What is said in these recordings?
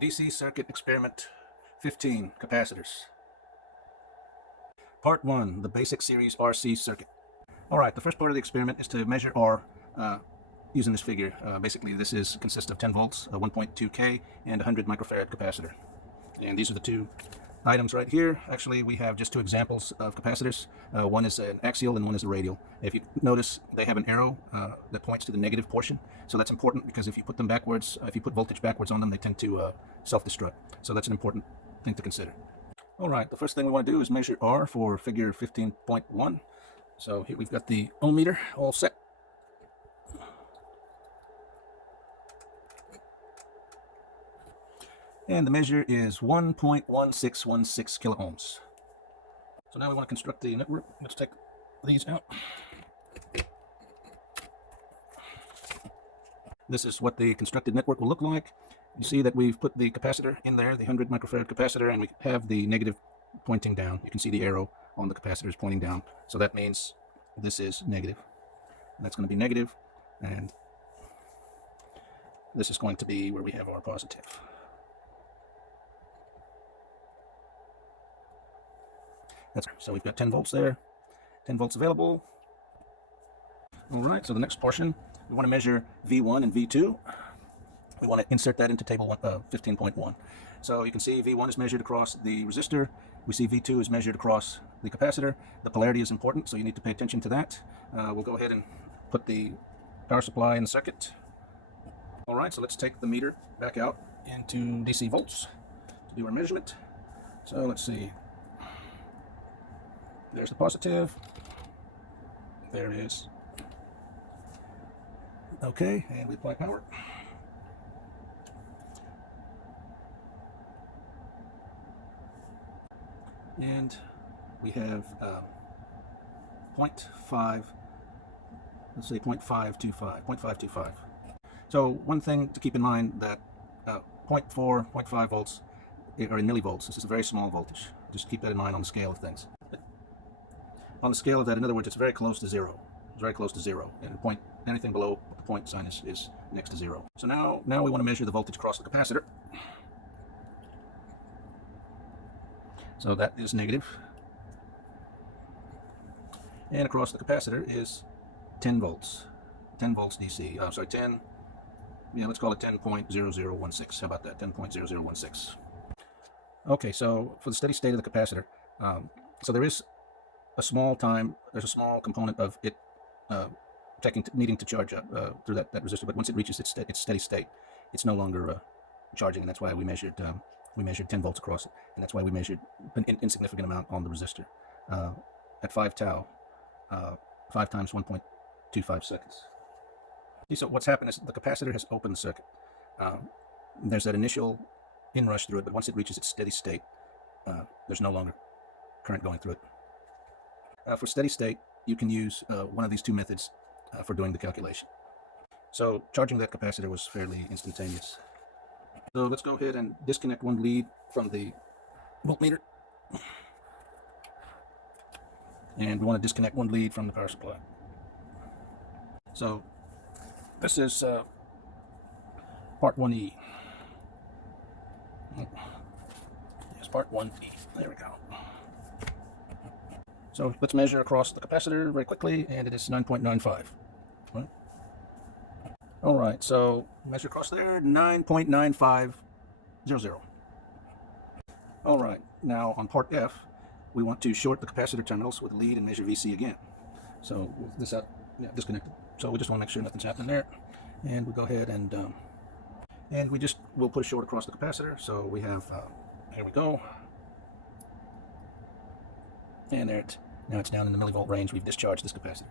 DC Circuit Experiment 15, Capacitors. Part 1, the Basic Series RC Circuit. Alright, the first part of the experiment is to measure R using this figure. Basically, this consists of 10 volts, a 1.2K, and a 100 microfarad capacitor. And these are the two items right here. Actually, we have just two examples of capacitors. One is an axial and one is a radial. If you notice, they have an arrow that points to the negative portion. So that's important because if you put them backwards, if you put voltage backwards on them, they tend to self-destruct. So that's an important thing to consider. All right, the first thing we want to do is measure R for figure 15.1. So here we've got the ohm meter all set. And the measure is 1.1616 kilo ohms. So now we want to construct the network. Let's take these out. This is what the constructed network will look like. You see that we've put the capacitor in there, the 100 microfarad capacitor, and we have the negative pointing down. You can see the arrow on the capacitor is pointing down. So that means this is negative. That's going to be negative, and this is going to be where we have our positive. So we've got 10 volts there, 10 volts available. All right, so the next portion, we want to measure V1 and V2. We want to insert that into table 15.1. So you can see V1 is measured across the resistor. We see V2 is measured across the capacitor. The polarity is important, so you need to pay attention to that. We'll go ahead and put the power supply in the circuit. All right, so let's take the meter back out into DC volts to do our measurement. So let's see. There's the positive. There it is. Okay, and we apply power. And we have 0.5, let's say 0.525. So one thing to keep in mind that 0.5 volts are in millivolts. This is a very small voltage. Just keep that in mind on the scale of things. On the scale of that, in other words, it's very close to zero. It's very close to zero. And anything below the point sign is next to zero. So now we want to measure the voltage across the capacitor. So that is negative. And across the capacitor is 10 volts. 10 volts DC. Let's call it 10.0016. How about that? 10.0016. Okay, so for the steady state of the capacitor, so there's a small component of it needing to charge up through that resistor, but once it reaches its steady state, it's no longer charging, and that's why we measured 10 volts across it, and that's why we measured an insignificant amount on the resistor at 5 tau, 5 times 1.25 seconds. So what's happened is the capacitor has opened the circuit. There's that initial inrush through it, but once it reaches its steady state, there's no longer current going through it. For steady state, you can use one of these two methods for doing the calculation. So charging that capacitor was fairly instantaneous. So let's go ahead and disconnect one lead from the voltmeter. And we want to disconnect one lead from the power supply. So this is part 1E. Yes, part 1E. There we go. So let's measure across the capacitor very quickly, and it is 9.95. Right? All right, so measure across there, 9.9500. All right, now on part F, we want to short the capacitor terminals with a lead and measure VC again. So with this out, disconnected. So we just want to make sure nothing's happening there, and we go ahead and we'll put a short across the capacitor. So we have here we go, and there it. Now it's down in the millivolt range. We've discharged this capacitor.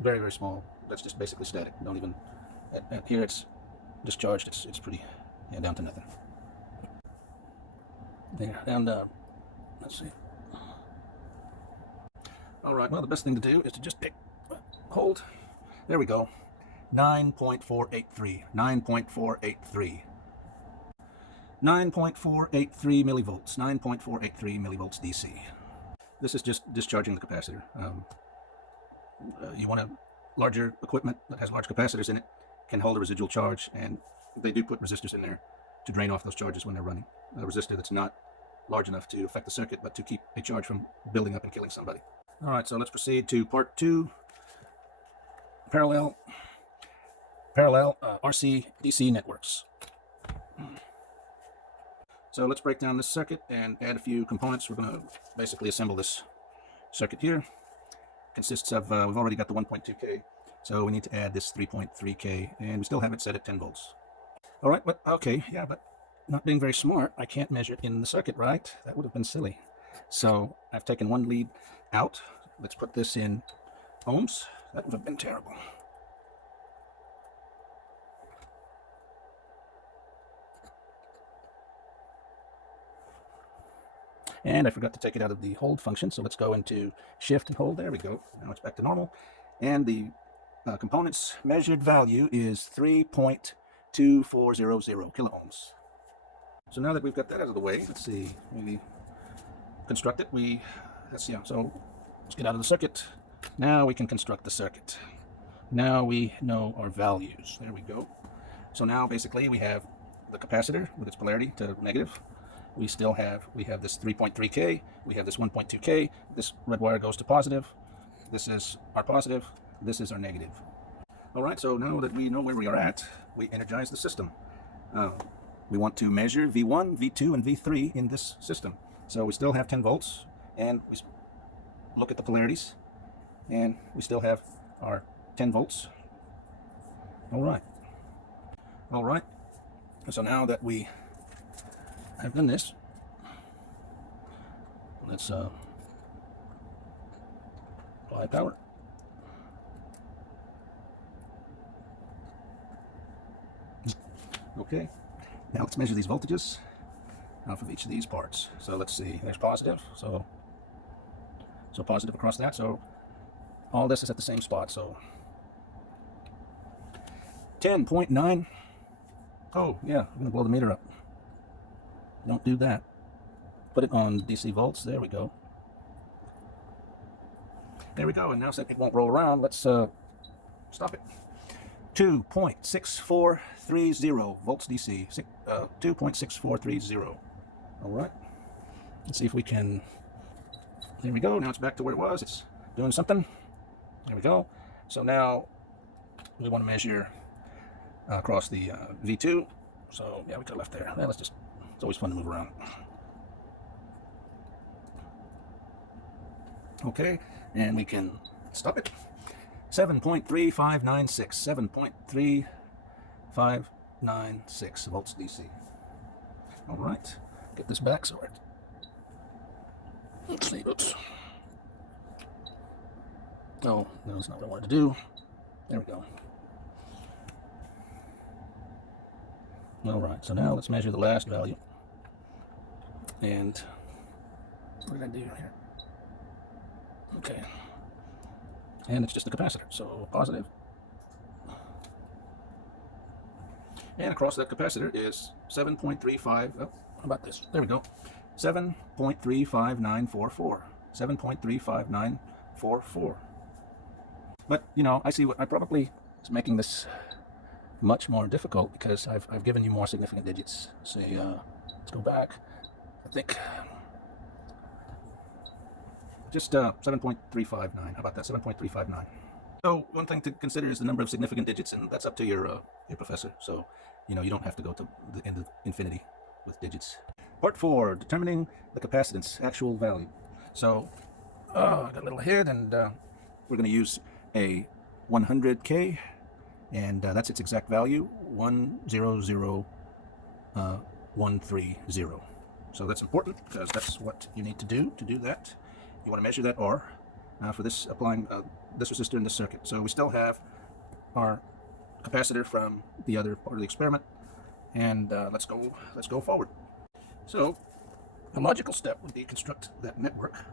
Very, very small. That's just basically static. Don't even, here it's discharged. It's pretty, down to nothing. There, and let's see. All right, well, the best thing to do is to just hold. There we go. 9.483. 9.483 millivolts. 9.483 millivolts DC. This is just discharging the capacitor. You want a larger equipment that has large capacitors in it, can hold a residual charge, and they do put resistors in there to drain off those charges when they're running. A resistor that's not large enough to affect the circuit, but to keep a charge from building up and killing somebody. All right, so let's proceed to part 2, parallel RC DC networks. So let's break down this circuit and add a few components. We're going to basically assemble this circuit here. Consists of, we've already got the 1.2K, so we need to add this 3.3K, and we still have it set at 10 volts. All right, but okay, yeah, but not being very smart, I can't measure it in the circuit, right? That would have been silly. So I've taken one lead out. Let's put this in ohms. That would have been terrible. And I forgot to take it out of the hold function, so let's go into shift and hold. There we go. Now it's back to normal. And the component's measured value is 3.2400 kilo ohms. So now that we've got that out of the way, let's see, we construct it. So let's get out of the circuit. Now we can construct the circuit. Now we know our values. There we go. So now basically we have the capacitor with its polarity to negative. We have this 3.3K, we have this 1.2K, this red wire goes to positive, this is our positive, this is our negative. All right, so now that we know where we are at, we energize the system. We want to measure V1, V2, and V3 in this system. So we still have 10 volts, and we look at the polarities, and we still have our 10 volts. All right. So now that we have done this, let's apply power. Okay, now let's measure these voltages off of each of these parts. So let's see, there's positive, so positive across that, so all this is at the same spot, so 10.9. Oh yeah, I'm gonna blow the meter up. Don't do that. Put it on DC volts. There we go. There we go. And now since it won't roll around, let's stop it. 2.6430 volts DC. 2.6430. All right. Let's see if we can. There we go. Now it's back to where it was. It's doing something. There we go. So now we want to measure across the V2. So yeah, we could have left there. Well, it's always fun to move around. Okay, and we can stop it. 7.3596. 7.3596 volts DC. All right, get this back so let's see, oops. Oh, no, that's not what I wanted to do. There we go. All right, so now let's measure the last value. And what did I do here? Okay. And it's just a capacitor, so positive. And across that capacitor is 7.35, oh, how about this? There we go. 7.35944. 7.35944. But, you know, I see what I probably is making this much more difficult because I've given you more significant digits. Say, let's go back. I think just 7.359. How about that? 7.359. So one thing to consider is the number of significant digits, and that's up to your professor. So, you know, you don't have to go to the end of infinity with digits. Part 4, determining the capacitance actual value. So I got a little ahead, and we're going to use a 100K, and that's its exact value, 100130. So that's important because that's what you need to do that. You want to measure that R for this, applying this resistor in this circuit. So we still have our capacitor from the other part of the experiment, and let's go forward. So a logical step would be construct that network.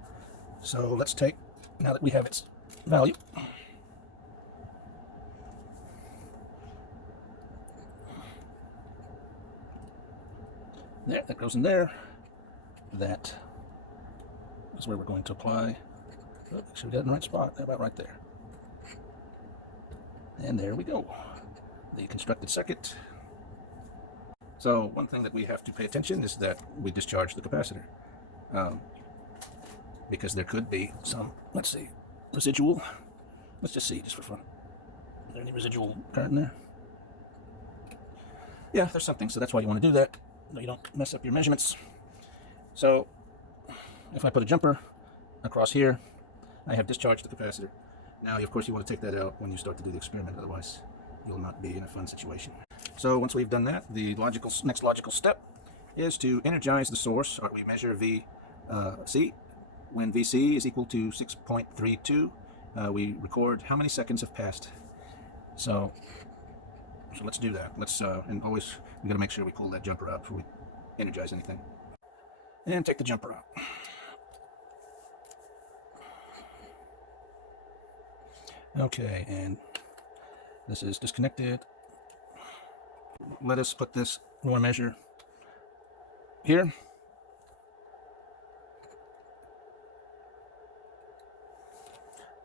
So let's take, now that we have its value, there, that goes in there. That is where we're going to apply. Make sure we get it in the right spot. About right there. And there we go. The constructed circuit. So one thing that we have to pay attention is that we discharge the capacitor, because there could be some, let's see, residual. Let's just see, just for fun. Is there any residual current in there? Yeah, there's something, so that's why you want to do that, so you don't mess up your measurements. So if I put a jumper across here, I have discharged the capacitor. Now, of course, you want to take that out when you start to do the experiment, otherwise you'll not be in a fun situation. So once we've done that, the next logical step is to energize the source. Or we measure VC. When VC is equal to 6.32, we record how many seconds have passed. So let's do that. And always we got to make sure we pull that jumper out before we energize anything. And take the jumper out. Okay, and this is disconnected. Let us put this, we want to measure here.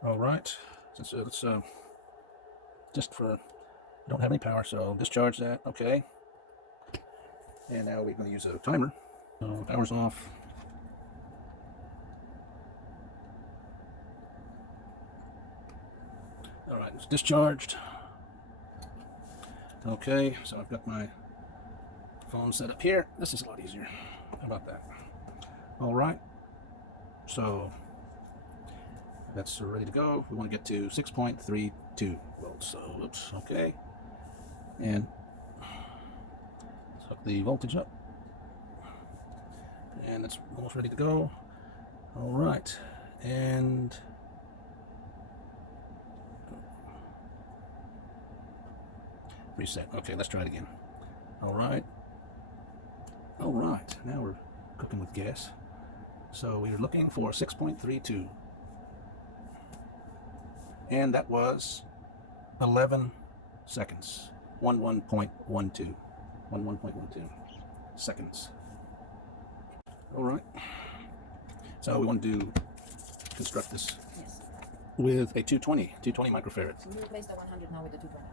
All right, let's just for, don't have any power, so discharge that, okay. And now we're going to use a timer. So power's off. All right, it's discharged. Okay, so I've got my phone set up here. This is a lot easier. How about that? All right, so that's ready to go. We want to get to 6.32 volts. So, oops, okay. And let's hook the voltage up. And that's almost ready to go. All right, and reset. Okay, let's try it again. All right. All right, now we're cooking with gas. So we were looking for 6.32. And that was 11 seconds. 11.12 seconds. All right. So we want to construct this with a 220 microfarad. So we replace the 100 now with the 220.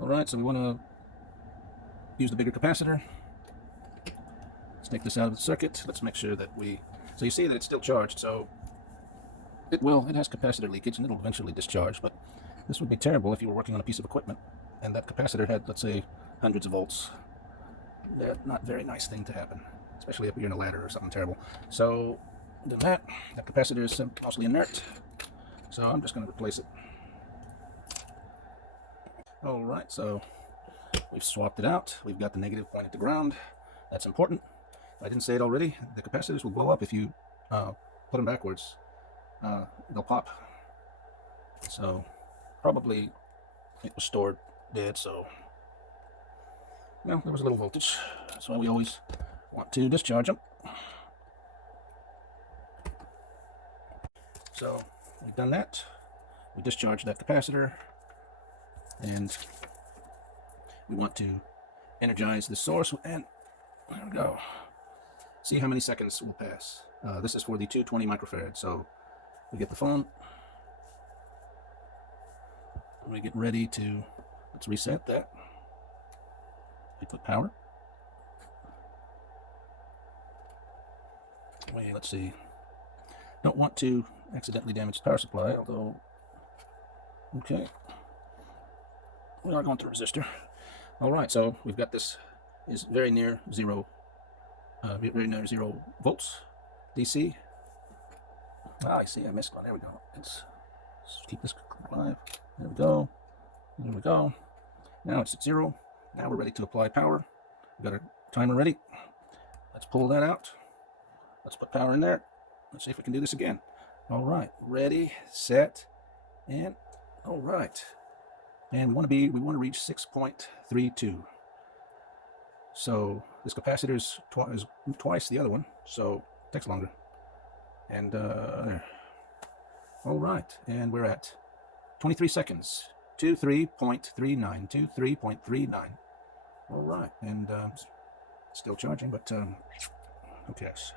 All right, so we want to use the bigger capacitor. Let's take this out of the circuit. Let's make sure that so you see that it's still charged, so it has capacitor leakage and it'll eventually discharge, but this would be terrible if you were working on a piece of equipment and that capacitor had, let's say, hundreds of volts. That's not a very nice thing to happen, especially if you're in a ladder or something terrible. So, then that capacitor is mostly inert, so I'm just going to replace it. All right, so we've swapped it out. We've got the negative pointed to ground. That's important. I didn't say it already. The capacitors will blow up if you put them backwards. They'll pop. So probably it was stored dead, so well, there was a little voltage. That's why we always want to discharge them. So we've done that. We discharged that capacitor, and we want to energize the source, and there we go. See how many seconds will pass. This is for the 220 microfarad. So we get the phone. We get ready to, let's reset that. We put power. Wait, let's see. Don't want to accidentally damage the power supply, although, okay. We are going to resistor. All right, so we've got this is very near zero volts DC. I see, I missed one. There we go. Let's keep this alive. There we go. There we go. Now it's at 0. Now we're ready to apply power. We've got our timer ready. Let's pull that out. Let's put power in there. Let's see if we can do this again. All right, ready, set, and all right. And we want to reach 6.32. So this capacitor is twice the other one, so it takes longer. And there. All right, and we're at 23 seconds. 23.39. 23.39. All right, and still charging, but who cares?